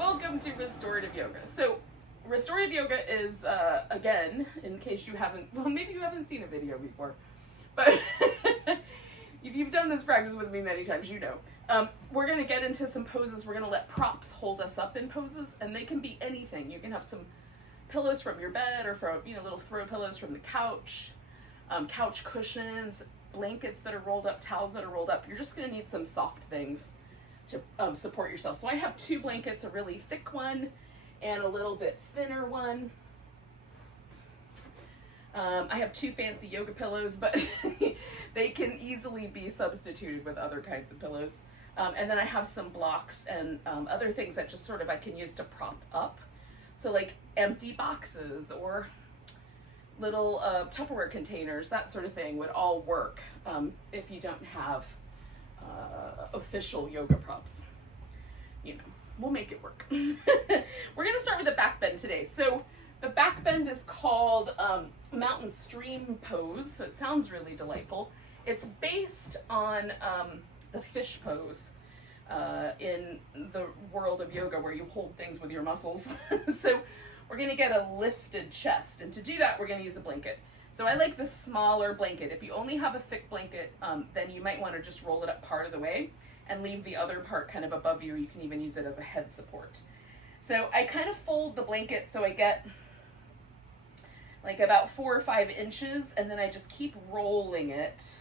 Welcome to Restorative Yoga. So, Restorative Yoga is, again, in case you haven't, well, maybe you haven't seen a video before, but if you've done this practice with me many times, you know. We're going to get into some poses. We're going to let props hold us up in poses, and they can be anything. You can have some pillows from your bed or from, little throw pillows from the couch, couch cushions, blankets that are rolled up, towels that are rolled up. You're just going to need some soft things to support yourself. So I have two blankets, a really thick one and a little bit thinner one. I have two fancy yoga pillows, but they can easily be substituted with other kinds of pillows. And then I have some blocks and other things that just sort of I can use to prop up. So like empty boxes or little Tupperware containers, that sort of thing would all work if you don't have official yoga props. We'll make it work. We're gonna start with a back bend today. So the back bend is called mountain stream pose. So it sounds really delightful. It's based on the fish pose in the world of yoga where you hold things with your muscles. So we're gonna get a lifted chest. And to do that, we're gonna use a blanket. So I like the smaller blanket. If you only have a thick blanket, then you might want to just roll it up part of the way and leave the other part kind of above you. You can even use it as a head support. So I kind of fold the blanket so I get like about 4 or 5 inches, and then I just keep rolling it.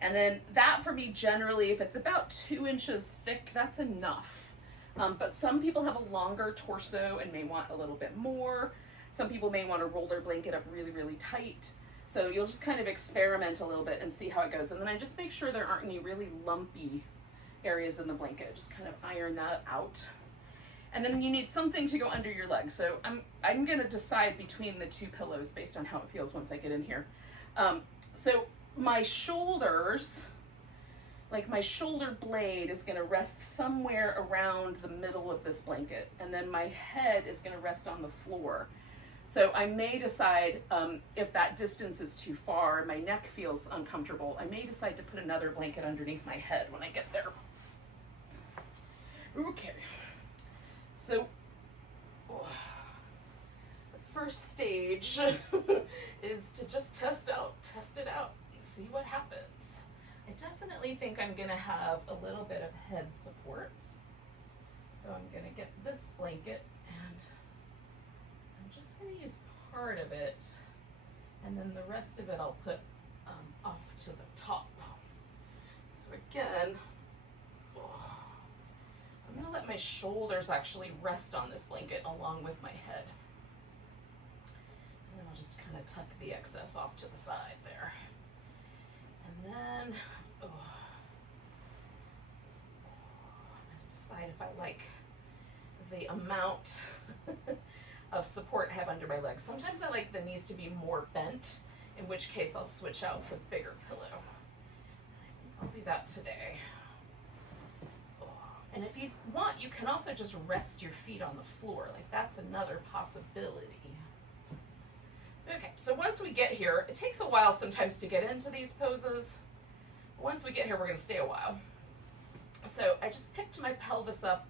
And then that for me, generally, if it's about 2 inches thick, that's enough. But some people have a longer torso and may want a little bit more. Some people may want to roll their blanket up really, really tight. So you'll just kind of experiment a little bit and see how it goes. And then I just make sure there aren't any really lumpy areas in the blanket. Just kind of iron that out. And then you need something to go under your legs. So I'm going to decide between the two pillows based on how it feels once I get in here. So my shoulders, like my shoulder blade is going to rest somewhere around the middle of this blanket. And then my head is going to rest on the floor. So I may decide if that distance is too far and my neck feels uncomfortable, I may decide to put another blanket underneath my head when I get there. Okay. So the first stage is to just test it out, and see what happens. I definitely think I'm gonna have a little bit of head support. So I'm gonna get this blanket and I'm just gonna use part of it, and then the rest of it I'll put off to the top. So again, I'm gonna let my shoulders actually rest on this blanket along with my head. And then I'll just kind of tuck the excess off to the side there. And then, I'm gonna decide if I like the amount of support I have under my legs. Sometimes I like the knees to be more bent, in which case I'll switch out for the bigger pillow. I'll do that today. And if you want, you can also just rest your feet on the floor. Like that's another possibility. Okay, so once we get here, it takes a while sometimes to get into these poses. Once we get here, we're gonna stay a while. So I just picked my pelvis up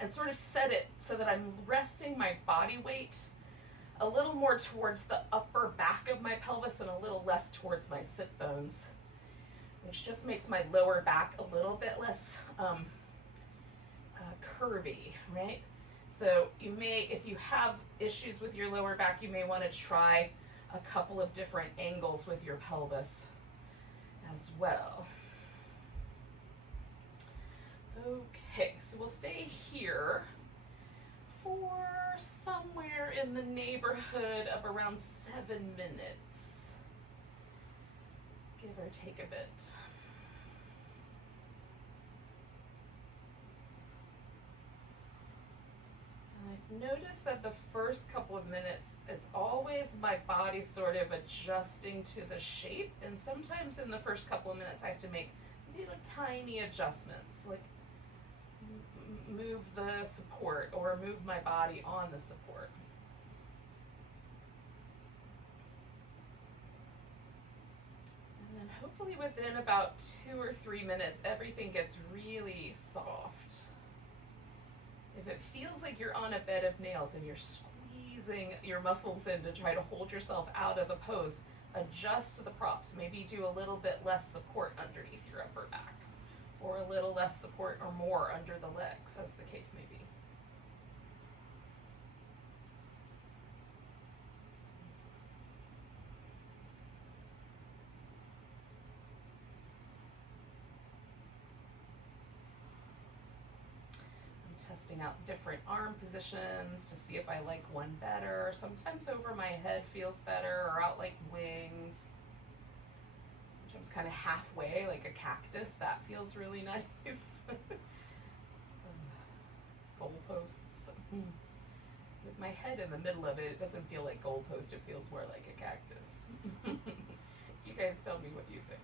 and sort of set it so that I'm resting my body weight a little more towards the upper back of my pelvis and a little less towards my sit bones, which just makes my lower back a little bit less curvy, right? So you may, if you have issues with your lower back, you may want to try a couple of different angles with your pelvis as well. Okay, so we'll stay here for somewhere in the neighborhood of around 7 minutes, give or take a bit. I've noticed that the first couple of minutes, it's always my body sort of adjusting to the shape, and sometimes in the first couple of minutes I have to make little tiny adjustments, like move the support or move my body on the support. And then hopefully within about 2 or 3 minutes, everything gets really soft. If it feels like you're on a bed of nails and you're squeezing your muscles in to try to hold yourself out of the pose, adjust the props. Maybe do a little bit less support underneath your upper back, or a little less support or more under the legs, as the case may be. Testing out different arm positions to see if I like one better. Sometimes over my head feels better, or out like wings. Sometimes kind of halfway, like a cactus. That feels really nice. Goalposts. With my head in the middle of it, it doesn't feel like goalpost. It feels more like a cactus. You guys tell me what you think.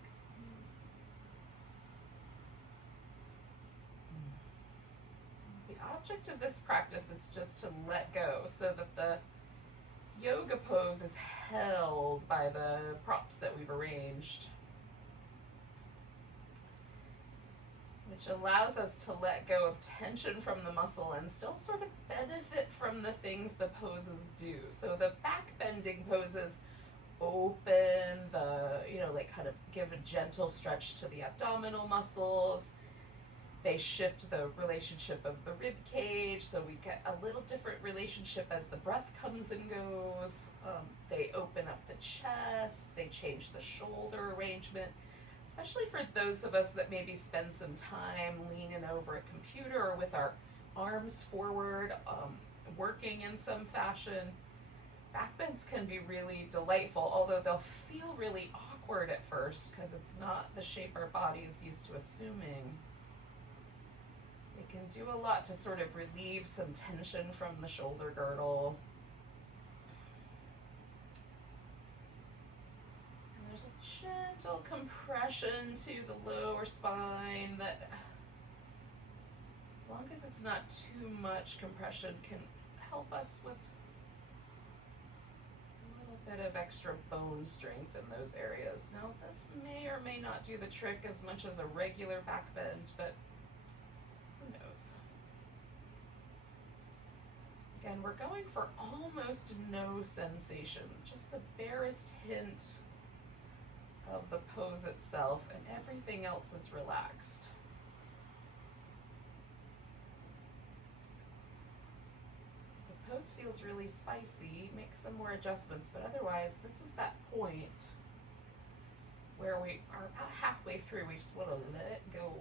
The object of this practice is just to let go, so that the yoga pose is held by the props that we've arranged, which allows us to let go of tension from the muscle and still sort of benefit from the things the poses do. So the back bending poses open the, like kind of give a gentle stretch to the abdominal muscles. They shift the relationship of the rib cage, so we get a little different relationship as the breath comes and goes. They open up the chest, they change the shoulder arrangement, especially for those of us that maybe spend some time leaning over a computer or with our arms forward, working in some fashion. Back bends can be really delightful, although they'll feel really awkward at first because it's not the shape our body is used to assuming. They can do a lot to sort of relieve some tension from the shoulder girdle. And there's a gentle compression to the lower spine that, as long as it's not too much compression, can help us with a little bit of extra bone strength in those areas. Now, this may or may not do the trick as much as a regular back bend, but who knows? Again, we're going for almost no sensation, just the barest hint of the pose itself, and everything else is relaxed. So if the pose feels really spicy, make some more adjustments, but otherwise, this is that point where we are about halfway through. We just want to let go.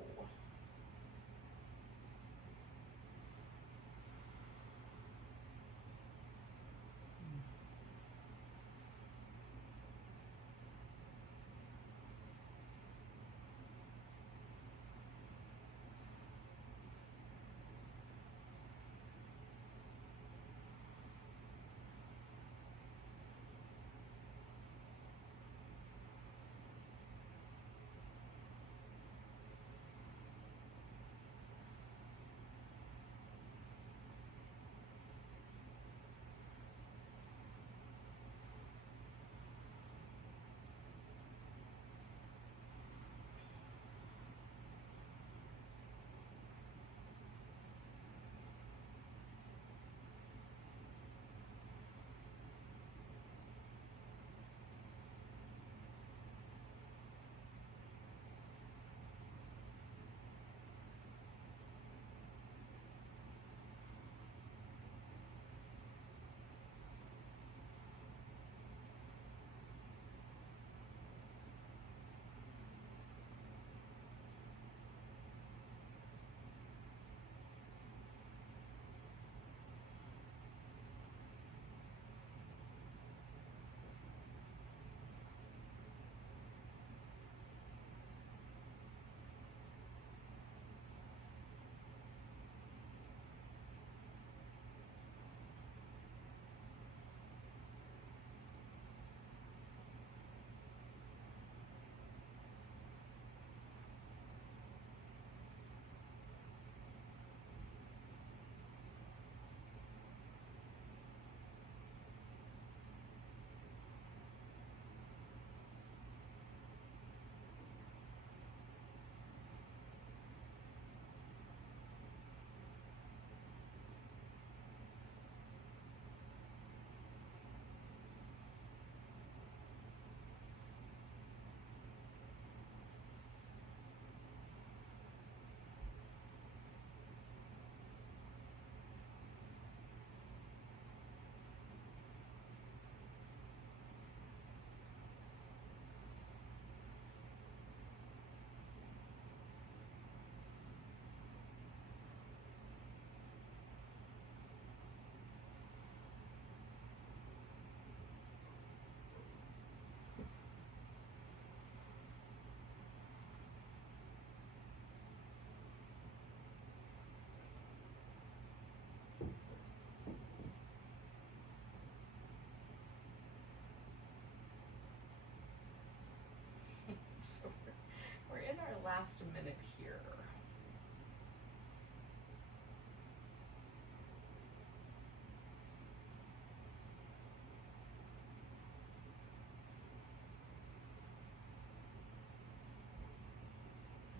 last minute here.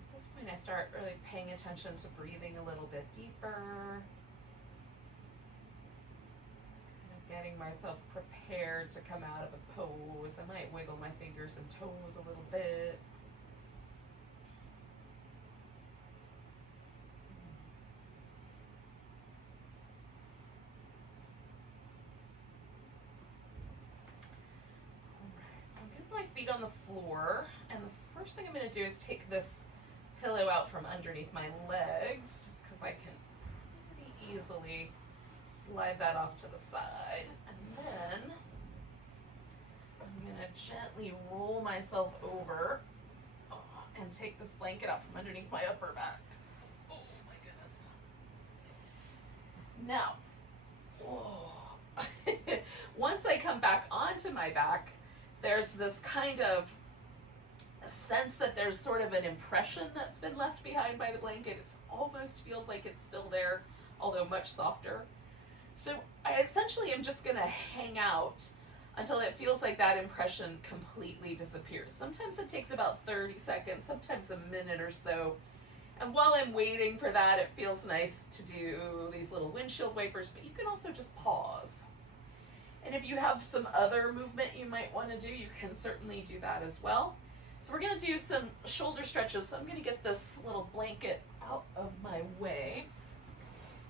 At this point, I start really paying attention to breathing a little bit deeper. Getting myself prepared to come out of a pose. I might wiggle my fingers and toes a little bit. Alright, so I'm going to put my feet on the floor, and the first thing I'm going to do is take this pillow out from underneath my legs, just because I can pretty easily slide that off to the side, and then I'm gonna gently roll myself over and take this blanket out from underneath my upper back. Oh my goodness. Now, once I come back onto my back, there's this kind of sense that there's sort of an impression that's been left behind by the blanket. It almost feels like it's still there, although much softer. So I essentially am just going to hang out until it feels like that impression completely disappears. Sometimes it takes about 30 seconds, sometimes a minute or so. And while I'm waiting for that, it feels nice to do these little windshield wipers, but you can also just pause. And if you have some other movement you might want to do, you can certainly do that as well. So we're going to do some shoulder stretches. So I'm going to get this little blanket out of my way.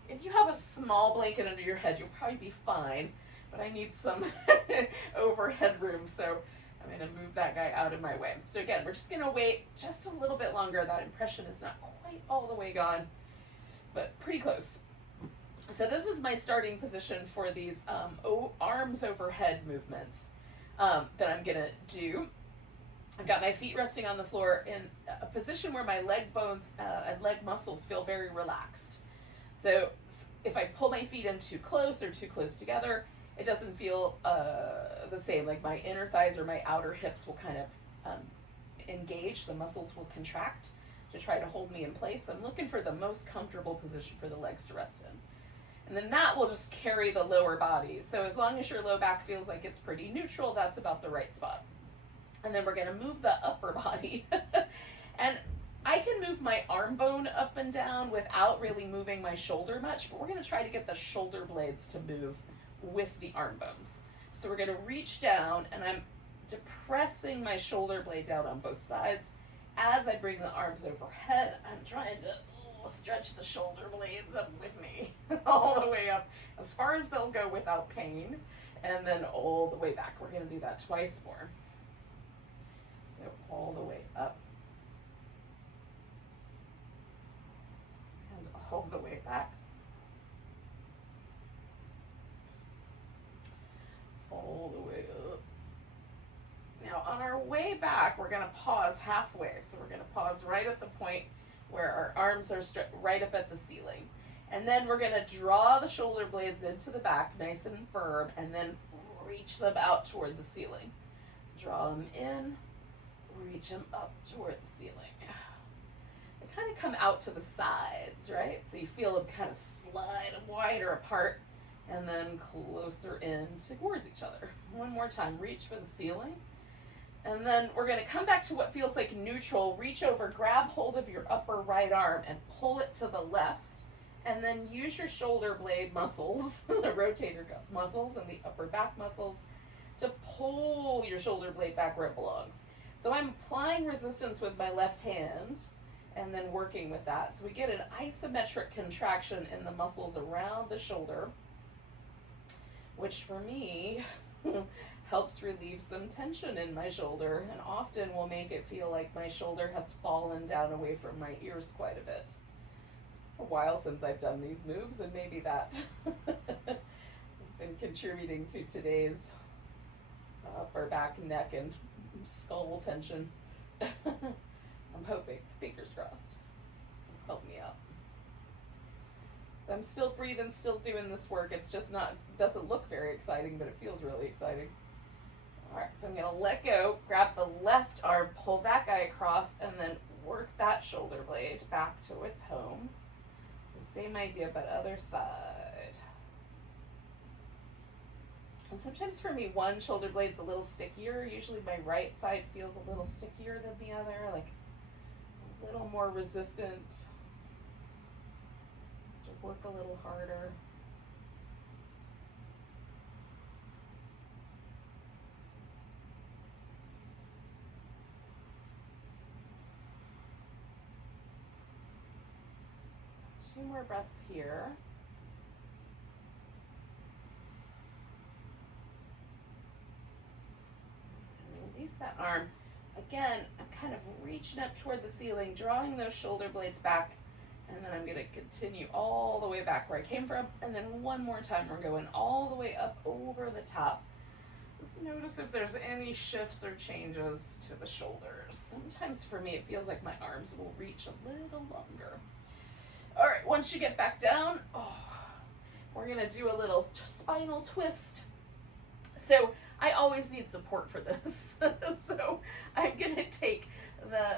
If you have a small blanket under your head, you'll probably be fine, but I need some overhead room, so I'm going to move that guy out of my way. So again, we're just going to wait just a little bit longer. That impression is not quite all the way gone, but pretty close. So this is my starting position for these arms overhead movements that I'm going to do. I've got my feet resting on the floor in a position where my leg bones and leg muscles feel very relaxed. So if I pull my feet in too close or too close together, it doesn't feel the same. Like my inner thighs or my outer hips will kind of engage. The muscles will contract to try to hold me in place. I'm looking for the most comfortable position for the legs to rest in. And then that will just carry the lower body. So as long as your low back feels like it's pretty neutral, that's about the right spot. And then we're going to move the upper body. And I can move my arm bone up and down without really moving my shoulder much, but we're going to try to get the shoulder blades to move with the arm bones. So we're going to reach down, and I'm depressing my shoulder blade down on both sides. As I bring the arms overhead, I'm trying to stretch the shoulder blades up with me all the way up as far as they'll go without pain, and then all the way back. We're going to do that twice more. So all the way up and all the way back. All the way up. Now on our way back, we're going to pause halfway. So we're going to pause right at the point where our arms are right up at the ceiling. And then we're going to draw the shoulder blades into the back nice and firm, and then reach them out toward the ceiling. Draw them in, reach them up toward the ceiling. They kind of come out to the sides, right? So you feel them kind of slide wider apart and then closer in towards each other. One more time, reach for the ceiling. And then we're going to come back to what feels like neutral. Reach over, grab hold of your upper right arm and pull it to the left. And then use your shoulder blade muscles, the rotator cuff muscles and the upper back muscles, to pull your shoulder blade back where it belongs. So I'm applying resistance with my left hand and then working with that. So we get an isometric contraction in the muscles around the shoulder, which for me helps relieve some tension in my shoulder and often will make it feel like my shoulder has fallen down away from my ears quite a bit. It's been a while since I've done these moves, and maybe that has been contributing to today's upper back, neck, and skull tension. I'm hoping, fingers crossed. So help me out. So I'm still breathing, still doing this work. It's just doesn't look very exciting, but it feels really exciting. All right, so I'm gonna let go, grab the left arm, pull that guy across, and then work that shoulder blade back to its home. So same idea, but other side. And sometimes for me, one shoulder blade's a little stickier. Usually my right side feels a little stickier than the other, like a little more resistant, to work a little harder. Two more breaths here. And release that arm. Again, I'm kind of reaching up toward the ceiling, drawing those shoulder blades back, and then I'm going to continue all the way back where I came from, and then one more time we're going all the way up over the top. Just notice if there's any shifts or changes to the shoulders. Sometimes for me it feels like my arms will reach a little longer. All right, once you get back down, we're gonna do a little spinal twist. So I always need support for this. So I'm gonna take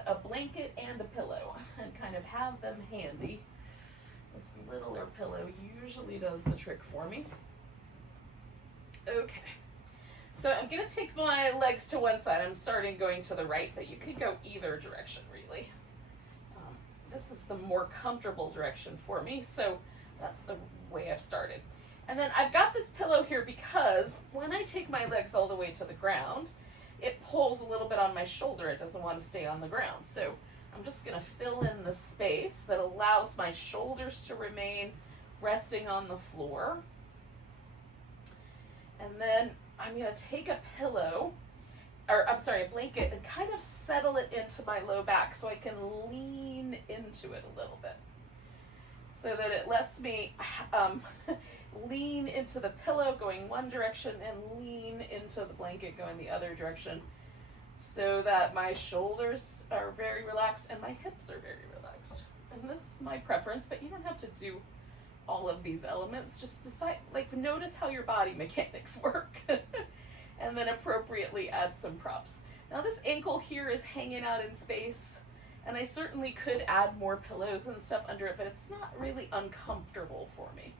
a blanket and a pillow and kind of have them handy. This littler pillow usually does the trick for me. Okay, so I'm gonna take my legs to one side. I'm starting going to the right, but you could go either direction really. This is the more comfortable direction for me, so that's the way I've started. And then I've got this pillow here because when I take my legs all the way to the ground, it pulls a little bit on my shoulder. It doesn't want to stay on the ground. So I'm just going to fill in the space that allows my shoulders to remain resting on the floor. And then I'm going to take a pillow, a blanket, and kind of settle it into my low back so I can lean into it a little bit. So that it lets me lean into the pillow going one direction and lean into the blanket going the other direction, so that my shoulders are very relaxed and my hips are very relaxed. And this is my preference, but you don't have to do all of these elements. Just decide, notice how your body mechanics work. And then appropriately add some props. Now this ankle here is hanging out in space, and I certainly could add more pillows and stuff under it, but it's not really uncomfortable for me.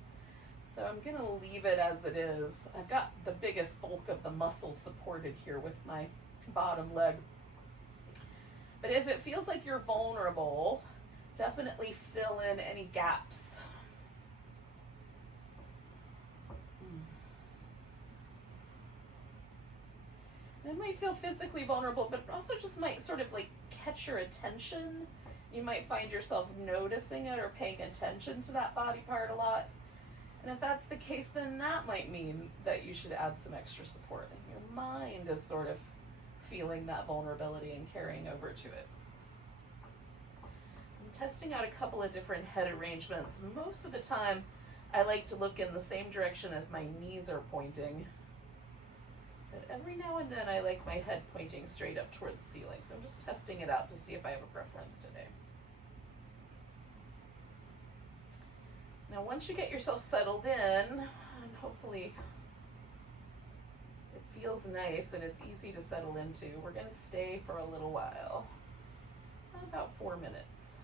So I'm gonna leave it as it is. I've got the biggest bulk of the muscle supported here with my bottom leg. But if it feels like you're vulnerable, definitely fill in any gaps. It might feel physically vulnerable, but it also just might sort of catch your attention. You might find yourself noticing it or paying attention to that body part a lot. And if that's the case, then that might mean that you should add some extra support. And your mind is sort of feeling that vulnerability and carrying over to it. I'm testing out a couple of different head arrangements. Most of the time, I like to look in the same direction as my knees are pointing. But every now and then I like my head pointing straight up toward the ceiling. So I'm just testing it out to see if I have a preference today. Now once you get yourself settled in, and hopefully it feels nice and it's easy to settle into, we're going to stay for a little while, about 4 minutes.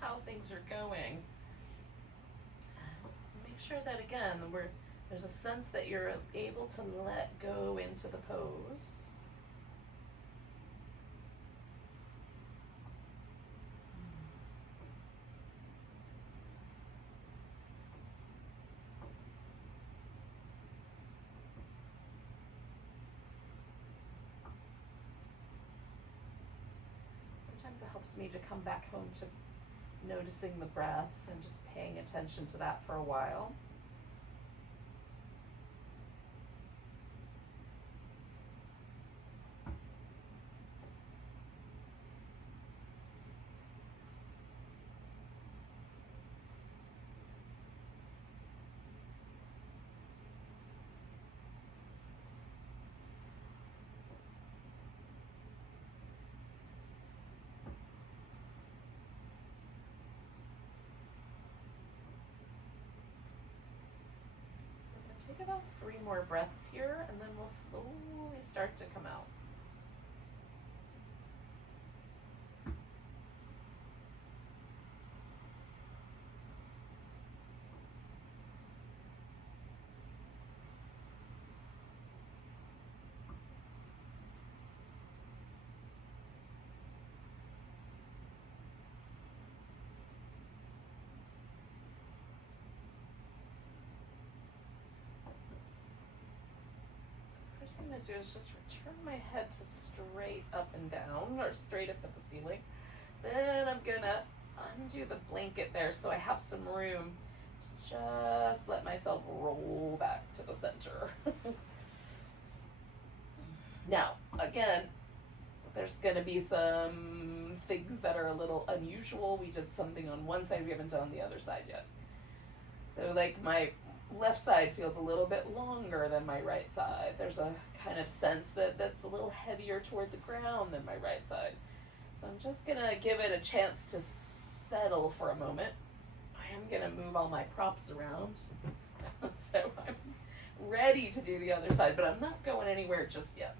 how things are going. Make sure that, again, there's a sense that you're able to let go into the pose. Sometimes it helps me to come back home to noticing the breath and just paying attention to that for a while. Take about 3 more breaths here, and then we'll slowly start to come out. First thing to do is just return my head to straight up and down, or straight up at the ceiling. Then I'm gonna undo the blanket there so I have some room to just let myself roll back to the center. Now, again, there's gonna be some things that are a little unusual. We did something on one side, we haven't done the other side yet. So like my left side feels a little bit longer than my right side. There's a kind of sense that's a little heavier toward the ground than my right side. So I'm just gonna give it a chance to settle for a moment. I am gonna move all my props around. So I'm ready to do the other side, but I'm not going anywhere just yet.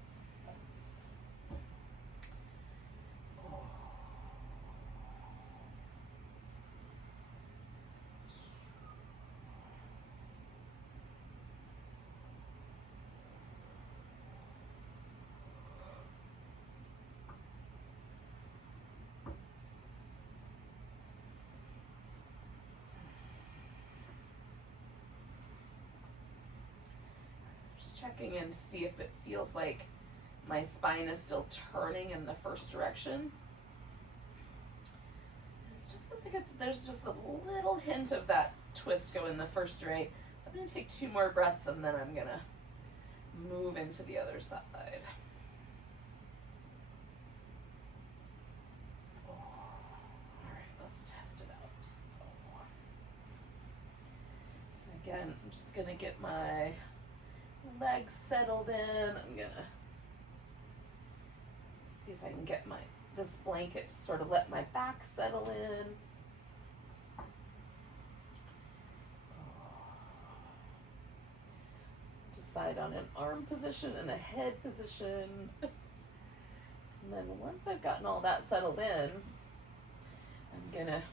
Checking in to see if it feels like my spine is still turning in the first direction. It still feels like there's just a little hint of that twist going the first way. So I'm going to take 2 more breaths and then I'm going to move into the other side. All right, let's test it out. So again, I'm just going to get my legs settled in. I'm gonna see if I can get this blanket to sort of let my back settle in. Decide on an arm position and a head position. And then once I've gotten all that settled in, I'm gonna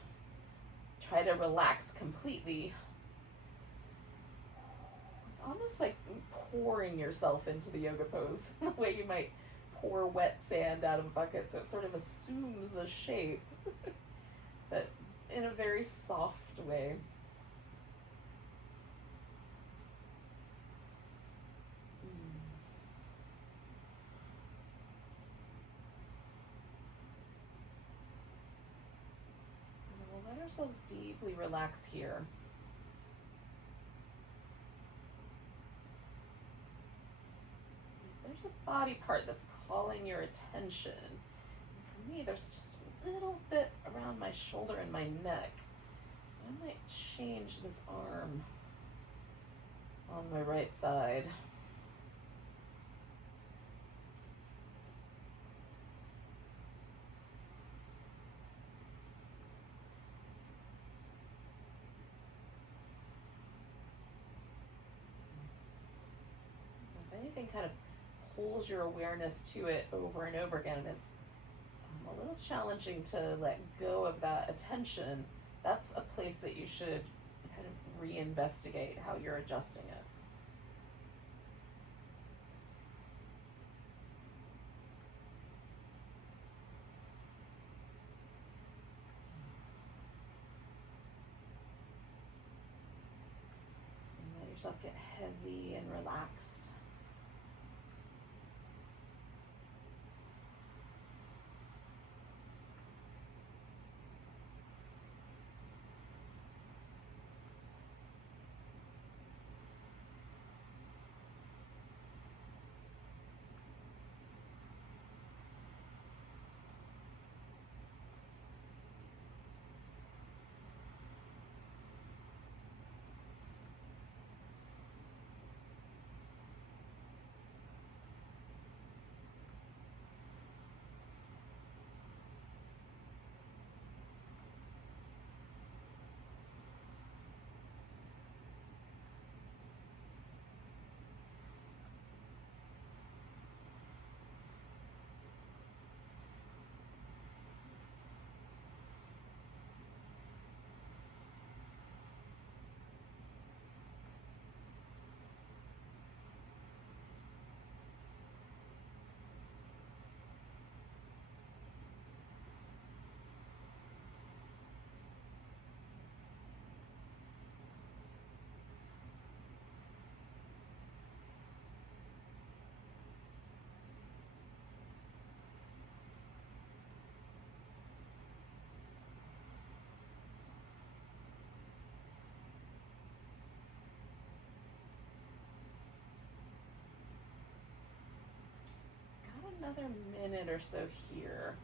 try to relax completely. Almost like pouring yourself into the yoga pose, the way you might pour wet sand out of a bucket, so it sort of assumes a shape, but in a very soft way. And we'll let ourselves deeply relax here. There's a body part that's calling your attention. And for me, there's just a little bit around my shoulder and my neck. So I might change this arm on my right side. So if anything kind of pulls your awareness to it over and over again, and it's a little challenging to let go of that attention, that's a place that you should kind of reinvestigate how you're adjusting it. And let yourself get heavy and relaxed. Another minute or so here.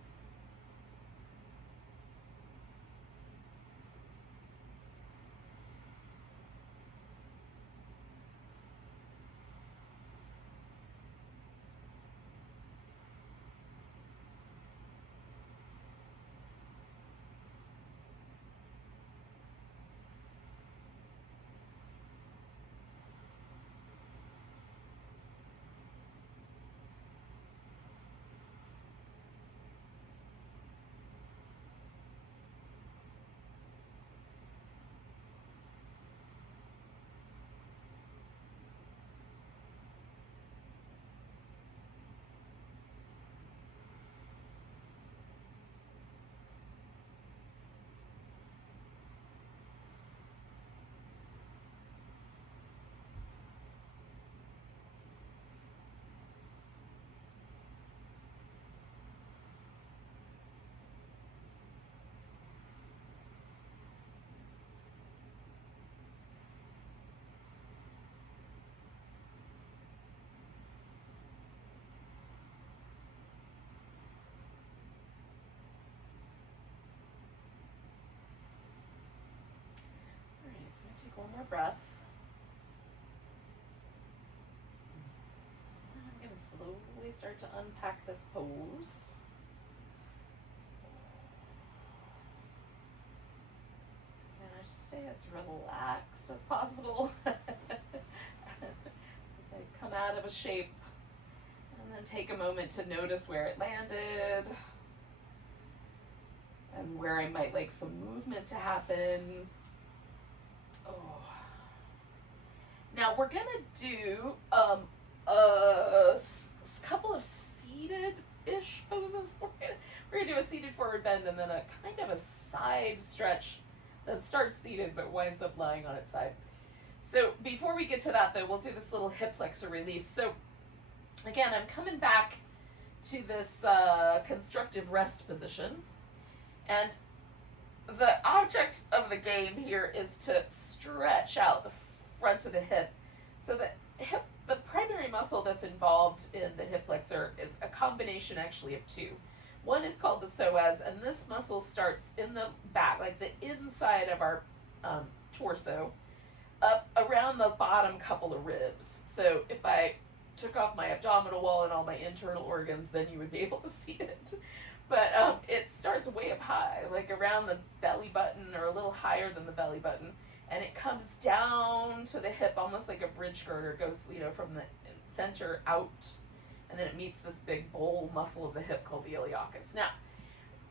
So I'm going to take one more breath. And I'm going to slowly start to unpack this pose. And I just stay as relaxed as possible as I come out of a shape. And then take a moment to notice where it landed and where I might like some movement to happen. Oh. Now we're gonna do a couple of seated-ish poses. We're gonna do a seated forward bend and then a kind of a side stretch that starts seated but winds up lying on its side. So before we get to that though, we'll do this little hip flexor release. So again, I'm coming back to this constructive rest position, and the object of the game here is to stretch out the front of the hip. So the primary muscle that's involved in the hip flexor is a combination actually of two. One is called the psoas, and this muscle starts in the back, like the inside of our torso, up around the bottom couple of ribs. So if I took off my abdominal wall and all my internal organs, then you would be able to see it. But it starts way up high, like around the belly button or a little higher than the belly button. And it comes down to the hip almost like a bridge girder. It goes, from the center out. And then it meets this big bowl muscle of the hip called the iliacus. Now,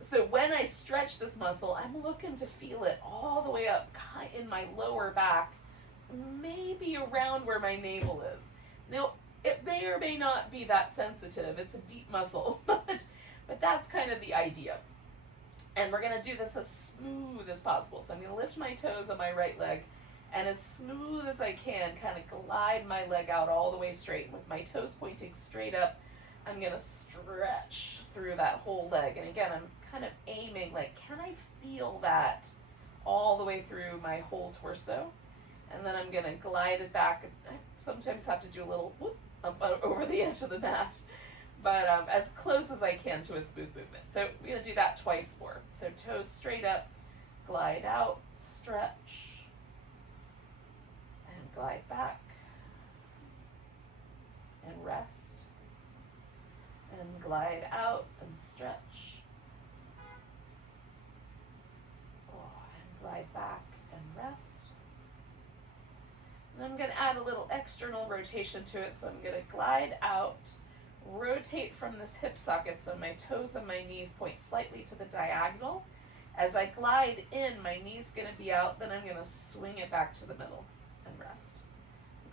So when I stretch this muscle, I'm looking to feel it all the way up in my lower back, maybe around where my navel is. Now, it may or may not be that sensitive. It's a deep muscle, but that's kind of the idea. And we're going to do this as smooth as possible. So I'm going to lift my toes on my right leg, and as smooth as I can, kind of glide my leg out all the way straight. With my toes pointing straight up, I'm going to stretch through that whole leg. And again, I'm kind of aiming, like, can I feel that all the way through my whole torso? And then I'm going to glide it back. I sometimes have to do a little whoop up over the edge of the mat, but as close as I can to a smooth movement. So we're going to do that twice more. So toes straight up, glide out, stretch, and glide back, and rest, and glide out and stretch, and glide back and rest. And I'm going to add a little external rotation to it, so I'm going to glide out, rotate from this hip socket so my toes and my knees point slightly to the diagonal. As I glide in, my knee's going to be out, then I'm going to swing it back to the middle and rest.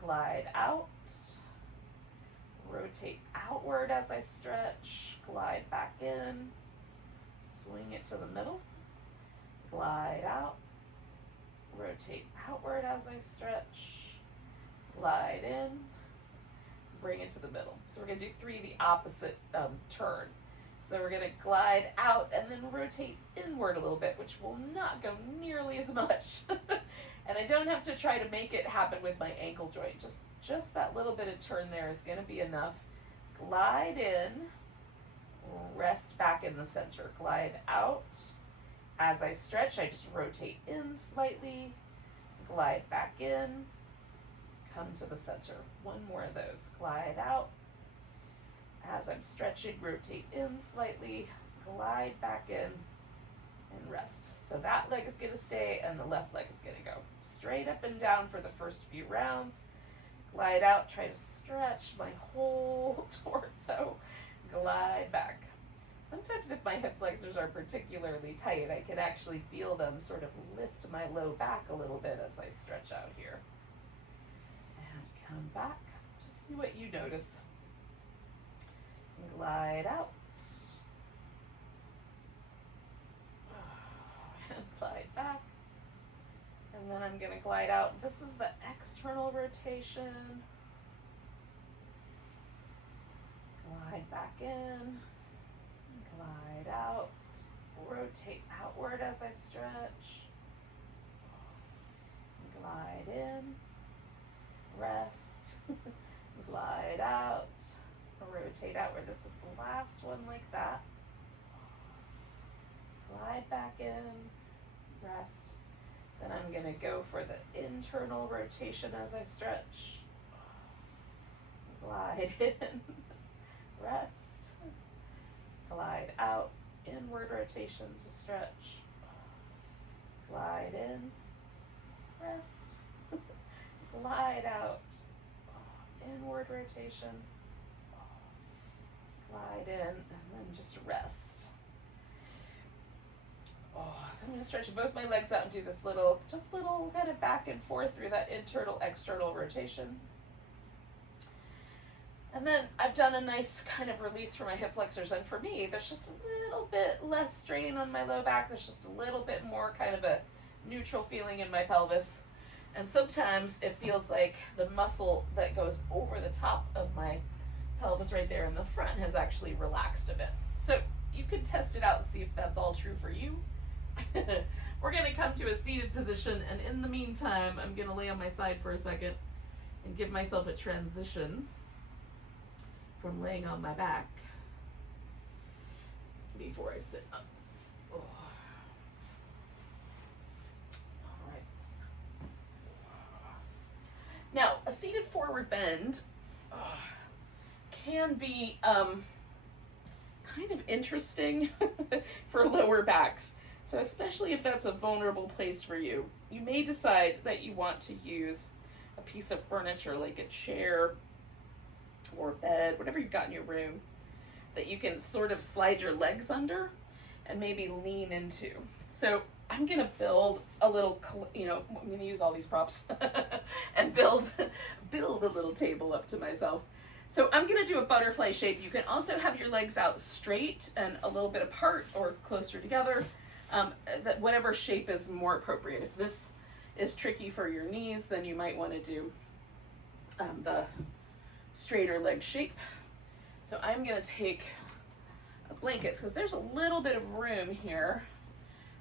Glide out, rotate outward as I stretch, glide back in, swing it to the middle, glide out, rotate outward as I stretch, glide in, bring it to the middle. So we're going to do 3 the opposite turn. So we're going to glide out and then rotate inward a little bit, which will not go nearly as much. And I don't have to try to make it happen with my ankle joint. Just that little bit of turn there is going to be enough. Glide in, rest back in the center. Glide out. As I stretch, I just rotate in slightly, glide back in, come to the center. 1 more of those. Glide out. As I'm stretching, rotate in slightly, glide back in, and rest. So that leg is going to stay, and the left leg is going to go straight up and down for the first few rounds. Glide out, try to stretch my whole torso, glide back. Sometimes if my hip flexors are particularly tight, I can actually feel them sort of lift my low back a little bit as I stretch out here. And come back, just see what you notice. And glide out. And glide back. And then I'm going to glide out. This is the external rotation. Glide back in. Glide out, rotate outward as I stretch, glide in, rest, glide out, rotate outward. This is the last one like that. Glide back in, rest. Then I'm going to go for the internal rotation as I stretch. Glide in, rest. Glide out, inward rotation to stretch. Glide in, rest. Glide out, inward rotation. Glide in, and then just rest. So I'm going to stretch both my legs out and do this little kind of back and forth through that internal, external rotation. And then I've done a nice kind of release for my hip flexors, and for me, there's just a little bit less strain on my low back. There's just a little bit more kind of a neutral feeling in my pelvis. And sometimes it feels like the muscle that goes over the top of my pelvis right there in the front has actually relaxed a bit. So you can test it out and see if that's all true for you. We're going to come to a seated position, and in the meantime, I'm going to lay on my side for a second and give myself a transition from laying on my back before I sit up. All right. Now, a seated forward bend can be kind of interesting for lower backs. So especially if that's a vulnerable place for you, you may decide that you want to use a piece of furniture like a chair or bed, whatever you've got in your room, that you can sort of slide your legs under. and maybe lean into. So I'm gonna build a little, I'm gonna use all these props and build a little table up to myself. So I'm gonna do a butterfly shape. You can also have your legs out straight and a little bit apart or closer together. Whatever shape is more appropriate. If this is tricky for your knees, then you might want to do the straighter leg shape. So I'm gonna take a blanket because there's a little bit of room here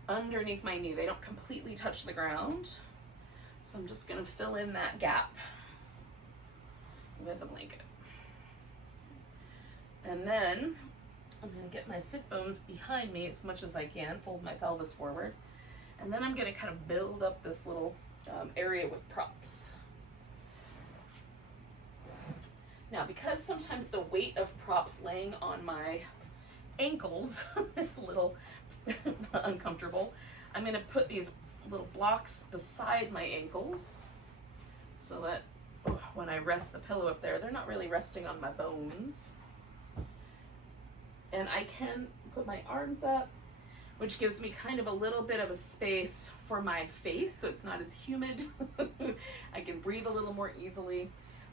underneath my knee. They don't completely touch the ground. So I'm just gonna fill in that gap with a blanket. And then I'm gonna get my sit bones behind me as much as I can, fold my pelvis forward. And then I'm gonna kind of build up this little area with props. Now, because sometimes the weight of props laying on my ankles is a little uncomfortable, I'm gonna put these little blocks beside my ankles so that when I rest the pillow up there, they're not really resting on my bones. And I can put my arms up, which gives me kind of a little bit of a space for my face so it's not as humid. I can breathe a little more easily.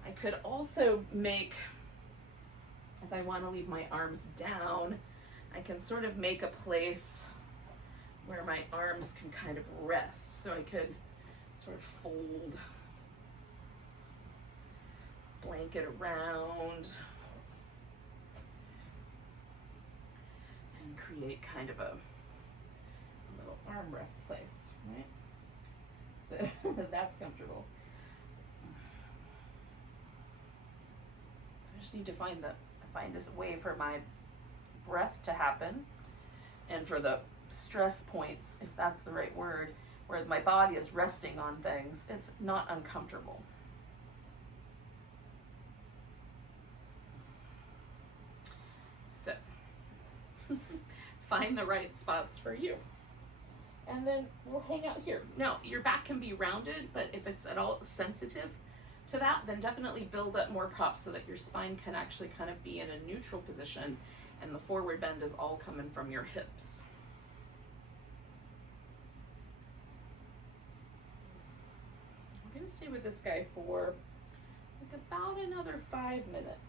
I could also make, if I want to leave my arms down, I can sort of make a place where my arms can kind of rest. So I could sort of fold, blanket around, and create kind of a little armrest place, right? So that's comfortable. I just need to find this way for my breath to happen and for the stress points, if that's the right word, where my body is resting on things, it's not uncomfortable. So find the right spots for you. And then we'll hang out here. Now, your back can be rounded, but if it's at all sensitive to that, then definitely build up more props so that your spine can actually kind of be in a neutral position and the forward bend is all coming from your hips. I'm gonna stay with this guy for like about another 5 minutes.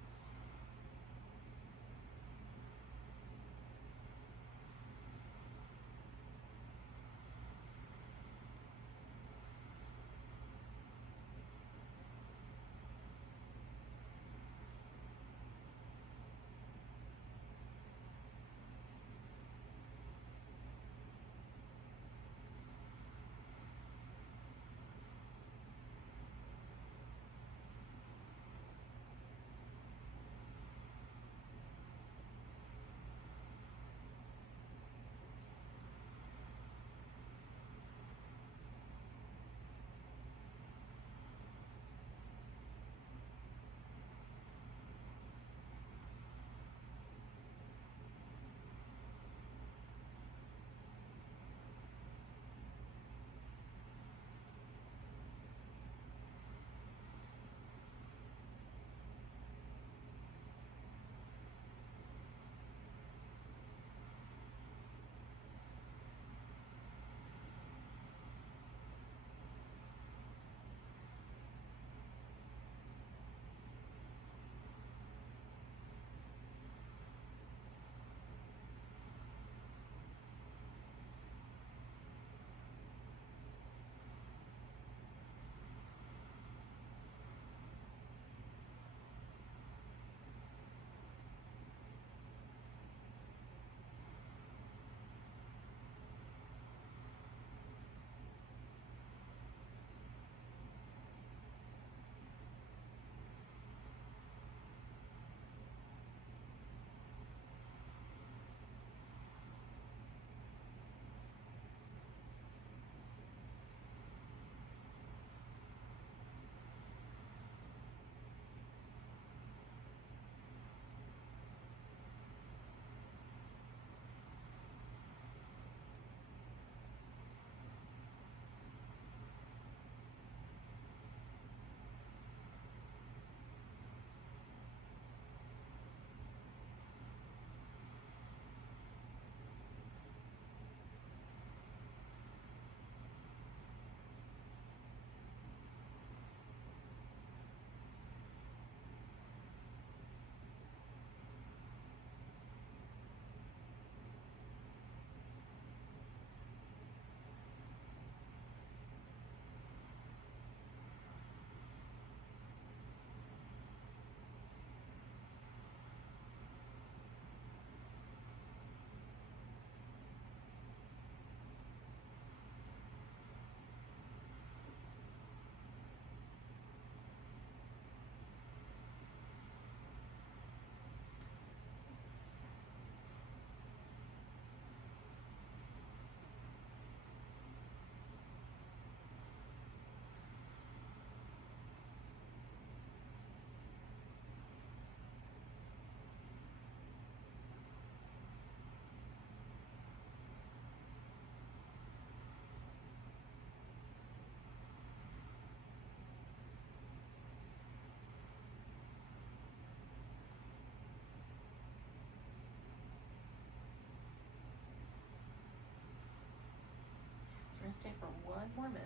we're gonna stay for one more minute.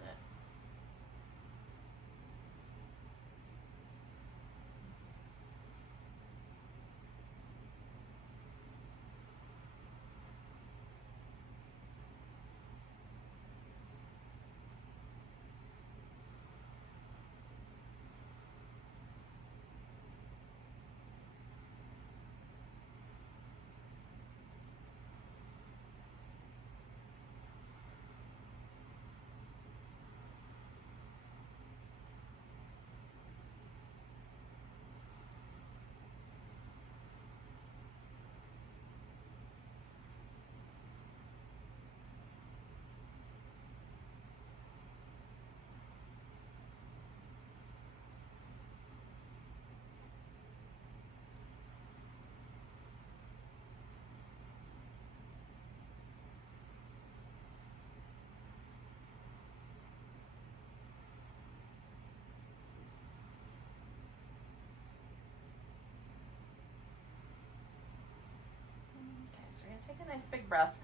Okay, so we're gonna take a nice big breath.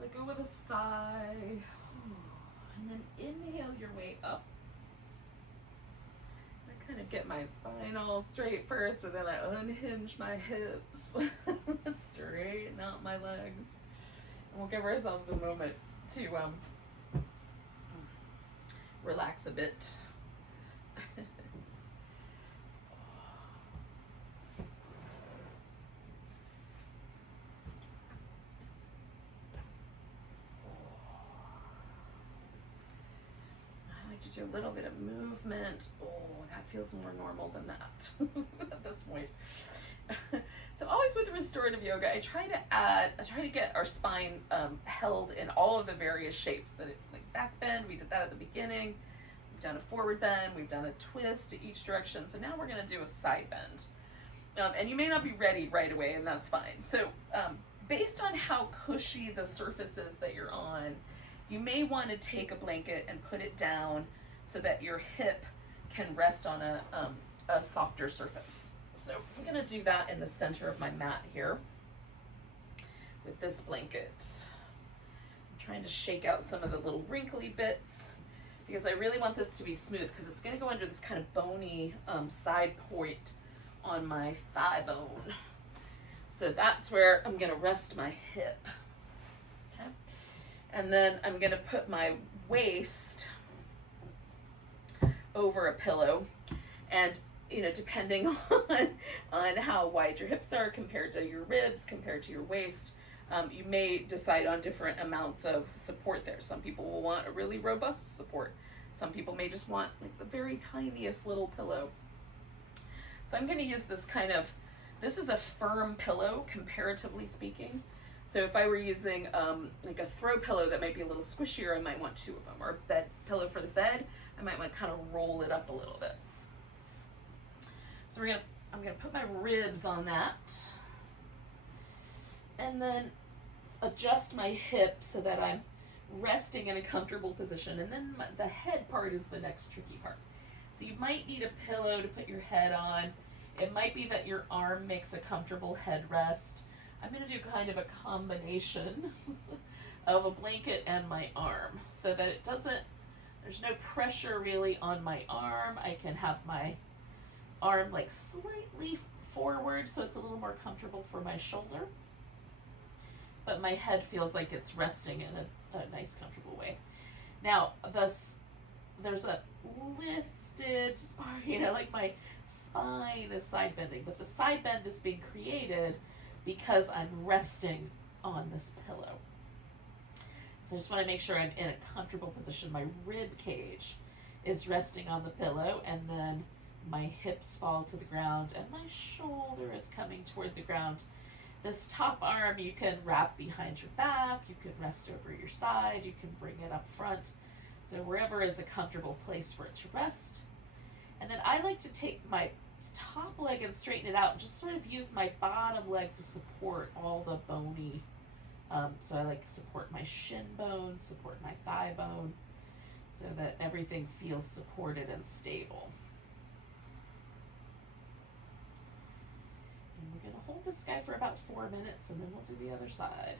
Let go with a sigh. And then inhale your way up. I kind of get my spine all straight first, and then I unhinge my hips. Straighten out my legs. And we'll give ourselves a moment to relax a bit. To do a little bit of movement. Oh, that feels more normal than that at this point. So always with restorative yoga, I try to get our spine held in all of the various shapes. Like back bend, we did that at the beginning. We've done a forward bend, we've done a twist to each direction. So now we're gonna do a side bend. And you may not be ready right away, and that's fine. So based on how cushy the surface is that you're on, you may want to take a blanket and put it down so that your hip can rest on a softer surface. So I'm going to do that in the center of my mat here with this blanket. I'm trying to shake out some of the little wrinkly bits because I really want this to be smooth, because it's going to go under this kind of bony side point on my thigh bone. So that's where I'm going to rest my hip. Okay. And then I'm gonna put my waist over a pillow, and depending on how wide your hips are compared to your ribs, compared to your waist, you may decide on different amounts of support there. Some people will want a really robust support. Some people may just want like the very tiniest little pillow. So I'm gonna use this is a firm pillow, comparatively speaking. So if I were using like a throw pillow that might be a little squishier, I might want two of them. Or a bed pillow for the bed, I might want to kind of roll it up a little bit. So I'm gonna put my ribs on that, and then adjust my hip so that I'm resting in a comfortable position. And then the head part is the next tricky part. So you might need a pillow to put your head on. It might be that your arm makes a comfortable headrest. I'm going to do kind of a combination of a blanket and my arm so that there's no pressure really on my arm. I can have my arm like slightly forward so it's a little more comfortable for my shoulder. But my head feels like it's resting in a nice, comfortable way. Now, there's a lifted spine, like my spine is side bending, but the side bend is being created because I'm resting on this pillow. So I just want to make sure I'm in a comfortable position. My rib cage is resting on the pillow, and then my hips fall to the ground, and my shoulder is coming toward the ground. This top arm you can wrap behind your back, you can rest over your side, you can bring it up front. So wherever is a comfortable place for it to rest. And then I like to take my top leg and straighten it out and just sort of use my bottom leg to support all the bony. So I like to support my shin bone, support my thigh bone, so that everything feels supported and stable. And we're going to hold this guy for about 4 minutes, and then we'll do the other side.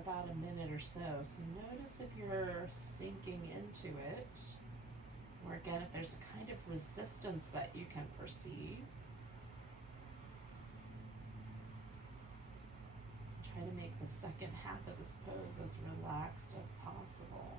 about a minute or so. So notice if you're sinking into it, or again, if there's a kind of resistance that you can perceive. Try to make the second half of this pose as relaxed as possible.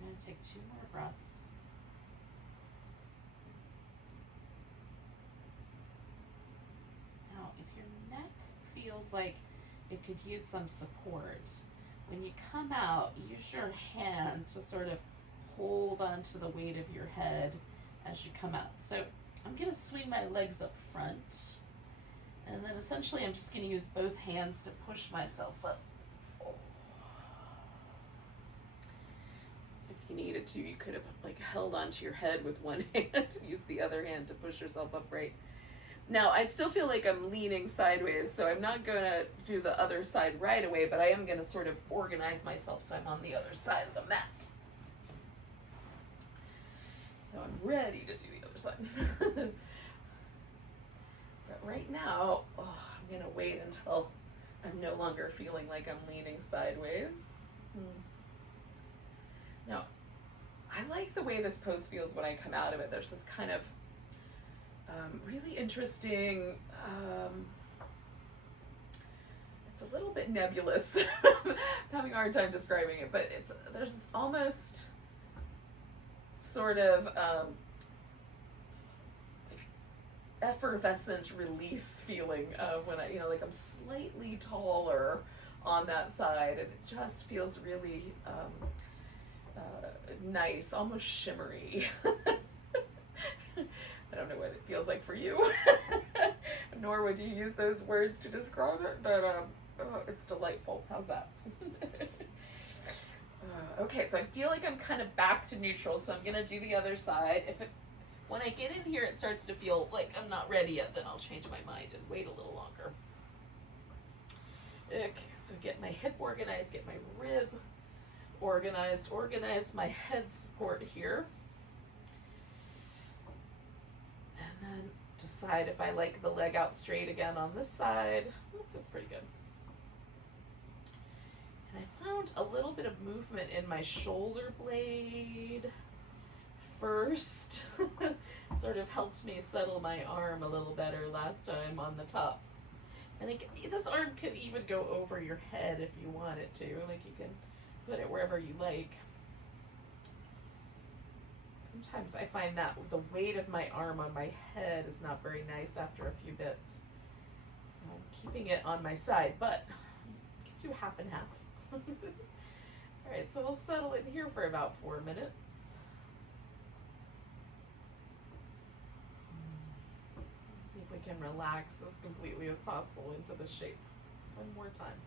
We're going to take 2 more breaths. Now, if your neck feels like it could use some support, when you come out, use your hand to sort of hold onto the weight of your head as you come out. So I'm going to swing my legs up front, and then essentially I'm just going to use both hands to push myself up. You needed to, you could have like held onto your head with one hand, use the other hand to push yourself upright. Now I still feel like I'm leaning sideways, so I'm not going to do the other side right away, but I am going to sort of organize myself so I'm on the other side of the mat. So I'm ready to do the other side. But right now, I'm going to wait until I'm no longer feeling like I'm leaning sideways. Now, I like the way this pose feels when I come out of it. There's this kind of really interesting, it's a little bit nebulous. I'm having a hard time describing it, but there's this almost sort of like effervescent release feeling when I, like I'm slightly taller on that side, and it just feels really nice, almost shimmery. I don't know what it feels like for you, nor would you use those words to describe it, but it's delightful. How's that? Okay, so I feel like I'm kind of back to neutral, so I'm going to do the other side. If it When I get in here, it starts to feel like I'm not ready yet, then I'll change my mind and wait a little longer. Okay, so get my hip organized, get my rib organized, organize my head support here. And then decide if I like the leg out straight again on this side. Ooh, feels pretty good. And I found a little bit of movement in my shoulder blade first. Sort of helped me settle my arm a little better last time on the top. And this arm could even go over your head if you want it to. Like, you can put it wherever you like. Sometimes I find that the weight of my arm on my head is not very nice after a few bits. So I'm keeping it on my side, but you can do half and half. Alright, so we'll settle in here for about 4 minutes. See if we can relax as completely as possible into the shape. One more time.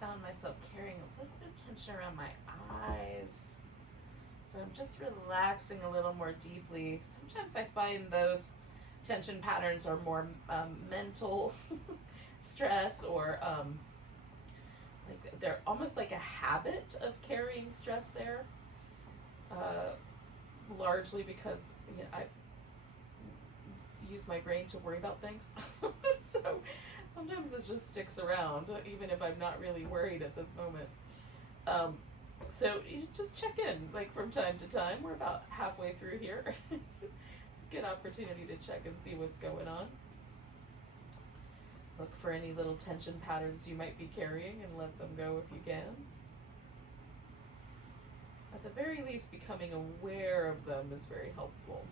Found myself carrying a little bit of tension around my eyes. So I'm just relaxing a little more deeply. Sometimes I find those tension patterns are more mental stress, or like they're almost like a habit of carrying stress there. Largely because I use my brain to worry about things. So sometimes it just sticks around, even if I'm not really worried at this moment. So you just check in, like, from time to time. We're about halfway through here. It's a good opportunity to check and see what's going on. Look for any little tension patterns you might be carrying and let them go if you can. At the very least, becoming aware of them is very helpful.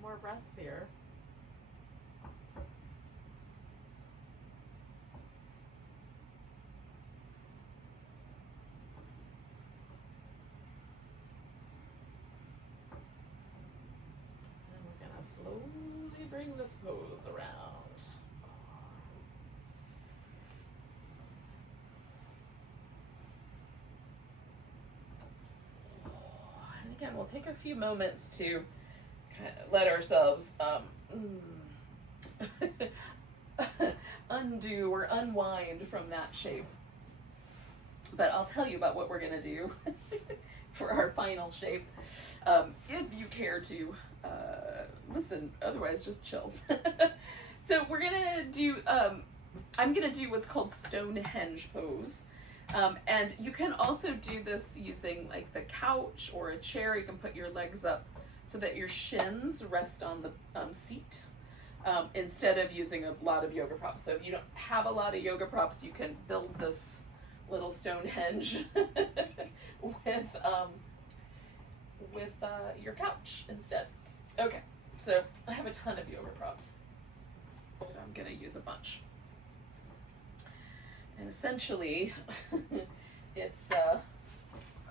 couple more breaths here. And we're gonna slowly bring this pose around. And again, we'll take a few moments to kind of let ourselves undo or unwind from that shape. But I'll tell you about what we're gonna do for our final shape, if you care to listen. Otherwise, just chill. So we're gonna do, I'm gonna do what's called Stonehenge pose. And you can also do this using like the couch or a chair. You can put your legs up so that your shins rest on the seat, instead of using a lot of yoga props. So if you don't have a lot of yoga props, you can build this little Stonehenge with your couch instead. Okay, so I have a ton of yoga props, so I'm gonna use a bunch. And essentially, it's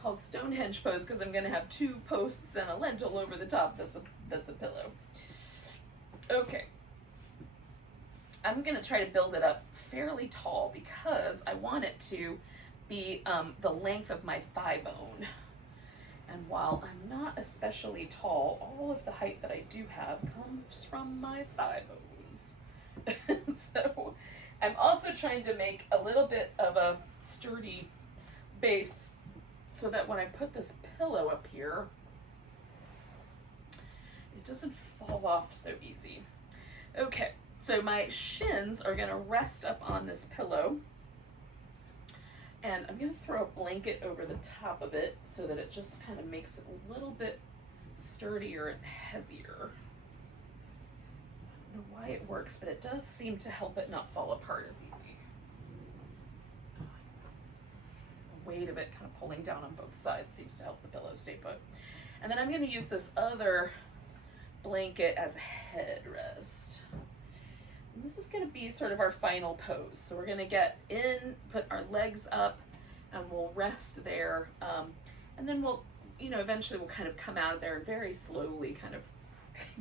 called Stonehenge pose because I'm gonna have 2 posts and a lentil over the top. That's a pillow. Okay, I'm gonna try to build it up fairly tall because I want it to be the length of my thigh bone. And while I'm not especially tall, all of the height that I do have comes from my thigh bones. So I'm also trying to make a little bit of a sturdy base so that when I put this pillow up here, it doesn't fall off so easy. Okay, so my shins are gonna rest up on this pillow, and I'm gonna throw a blanket over the top of it so that it just kind of makes it a little bit sturdier and heavier. I don't know why it works, but it does seem to help it not fall apart as easy. The weight of it kind of pulling down on both sides seems to help the pillow stay put. And then I'm gonna use this other blanket as a headrest. And this is gonna be sort of our final pose. So we're gonna get in, put our legs up, and we'll rest there. And then we'll, eventually we'll kind of come out of there and very slowly kind of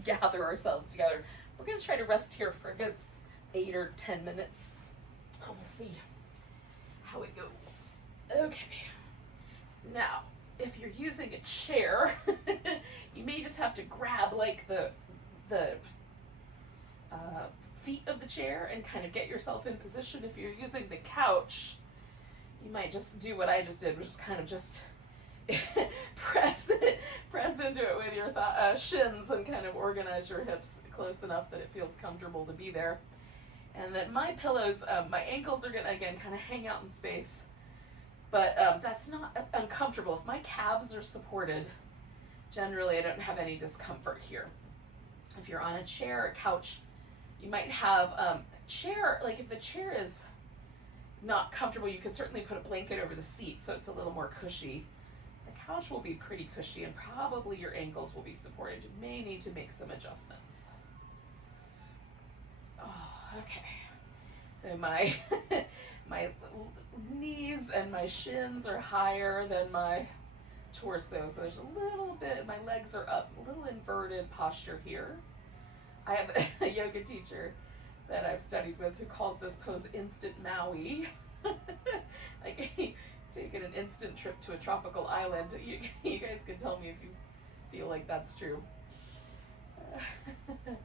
gather ourselves together. We're gonna try to rest here for a good 8 or 10 minutes. We'll see how it goes. Okay. Now, if you're using a chair, you may just have to grab like the feet of the chair and kind of get yourself in position. If you're using the couch, you might just do what I just did, which is kind of just press into it with your shins and kind of organize your hips close enough that it feels comfortable to be there. And then my pillows, my ankles are gonna again kind of hang out in space, but that's not uncomfortable. If my calves are supported, generally I don't have any discomfort here. If you're on a chair or couch, you might have chair, like if the chair is not comfortable, you can certainly put a blanket over the seat so it's a little more cushy. The couch will be pretty cushy and probably your ankles will be supported. You may need to make some adjustments. Oh, okay. So my my knees and my shins are higher than my torso. So there's a little bit, my legs are up, a little inverted posture here. I have a yoga teacher that I've studied with who calls this pose instant Maui. Like taking an instant trip to a tropical island. You guys can tell me if you feel like that's true. I'm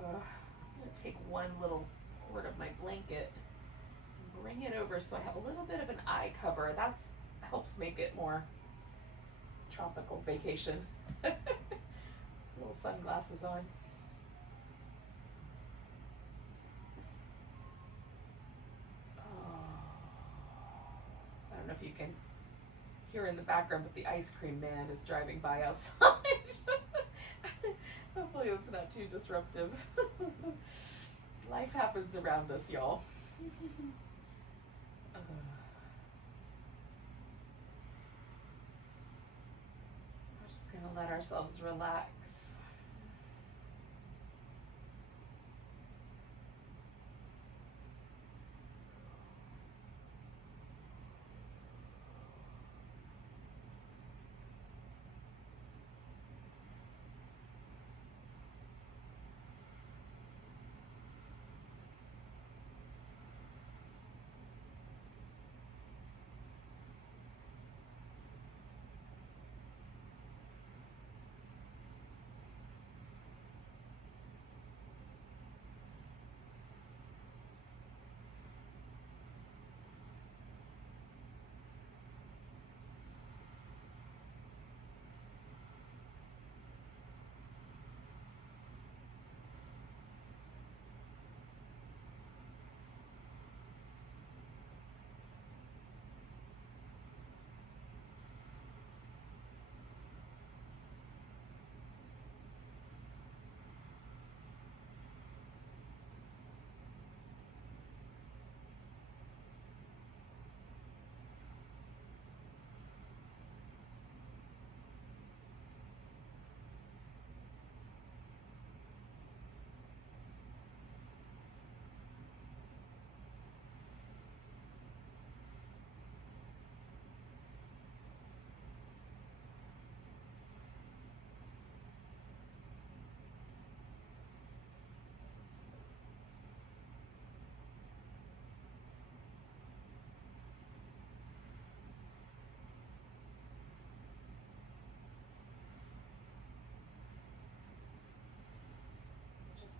gonna take one little part of my blanket and bring it over so I have a little bit of an eye cover. That's helps make it more tropical vacation. Little sunglasses on. I don't know if you can hear in the background, but the ice cream man is driving by outside. Hopefully it's not too disruptive. Life happens around us, y'all. We're just gonna let ourselves relax.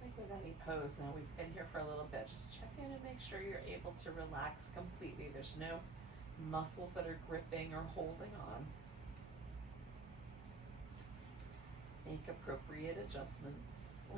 like with any pose, now we've been here for a little bit, just check in and make sure you're able to relax completely. There's no muscles that are gripping or holding on. Make appropriate adjustments.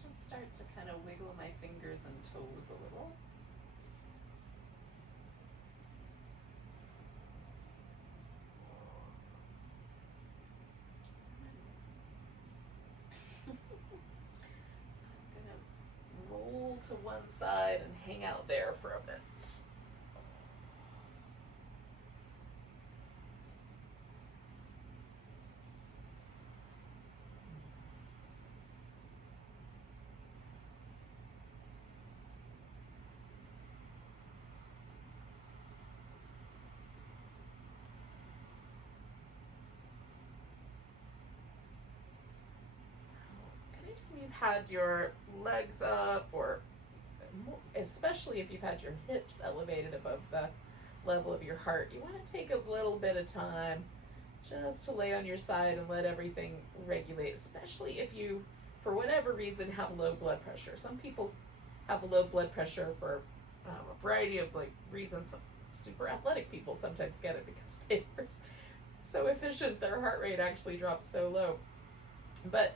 Just start to kind of wiggle my fingers and toes a little. I'm gonna roll to one side and hang out there for a bit. Anytime you've had your legs up, or especially if you've had your hips elevated above the level of your heart, you want to take a little bit of time just to lay on your side and let everything regulate, especially if you, for whatever reason, have low blood pressure. Some people have low blood pressure for a variety of reasons. Some super athletic people sometimes get it because they are so efficient, their heart rate actually drops so low. But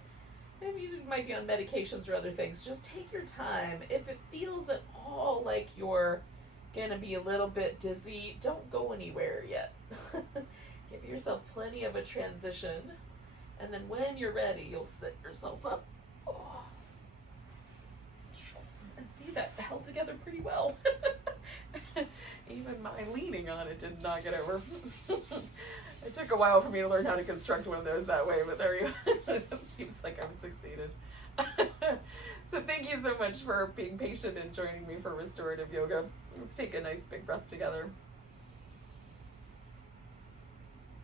maybe you might be on medications or other things. Just take your time. If it feels at all like you're gonna be a little bit dizzy, don't go anywhere yet. Give yourself plenty of a transition, and then when you're ready, you'll sit yourself up. Oh. And see, that held together pretty well. Even my leaning on it did not get over. It took a while for me to learn how to construct one of those that way, but there you go. It seems like I've succeeded. So thank you so much for being patient and joining me for restorative yoga. Let's take a nice big breath together.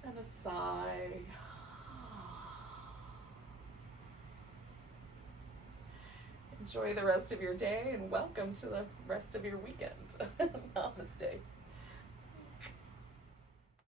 And a sigh. Enjoy the rest of your day and welcome to the rest of your weekend. Namaste.